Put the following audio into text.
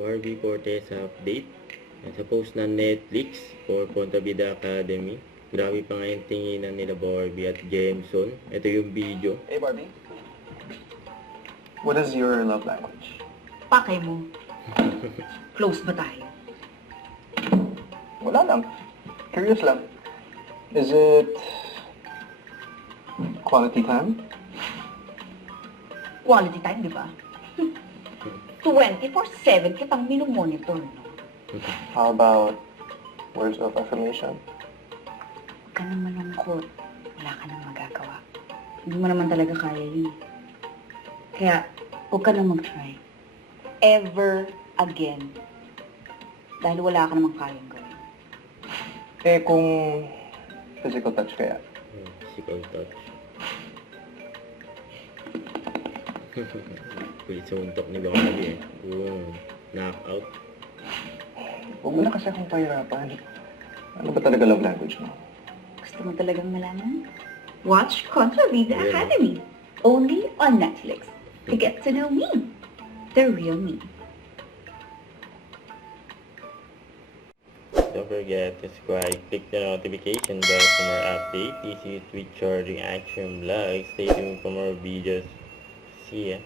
Barbie Fortesa update. Sa post ng Netflix for Ponta Vida Academy. Grabe pa nga yung tinginan nila Barbie at Jameson. Ito yung video. Hey Barbie, what is your love language? Pakay mo. Close ba tayo? Wala lang. Curious lang. Is it quality time? Quality time, di ba? 24/7 kitang minumonitor, no? How about words of affirmation? Huwag ka nang malungkot. Wala ka nang magagawa. Hindi mo naman talaga kaya yun. Kaya, huwag ka nang mag-try. Ever again. Dahil wala ka namang kayang gawin. Eh, kung physical touch kaya? Physical touch. Kulit sa untok ni Barbie eh. Knockout. Huwag mo na kasi akong pahirapan. Ano ba talaga love language mo? Gusto mo talagang malaman? Watch Contra Vida Yeah. Academy. Only on Netflix. To get to know me. The real me. Don't forget to subscribe, click the notification bell for more updates. This is with Charging Action Vlog. Stay tuned for more videos. See ya.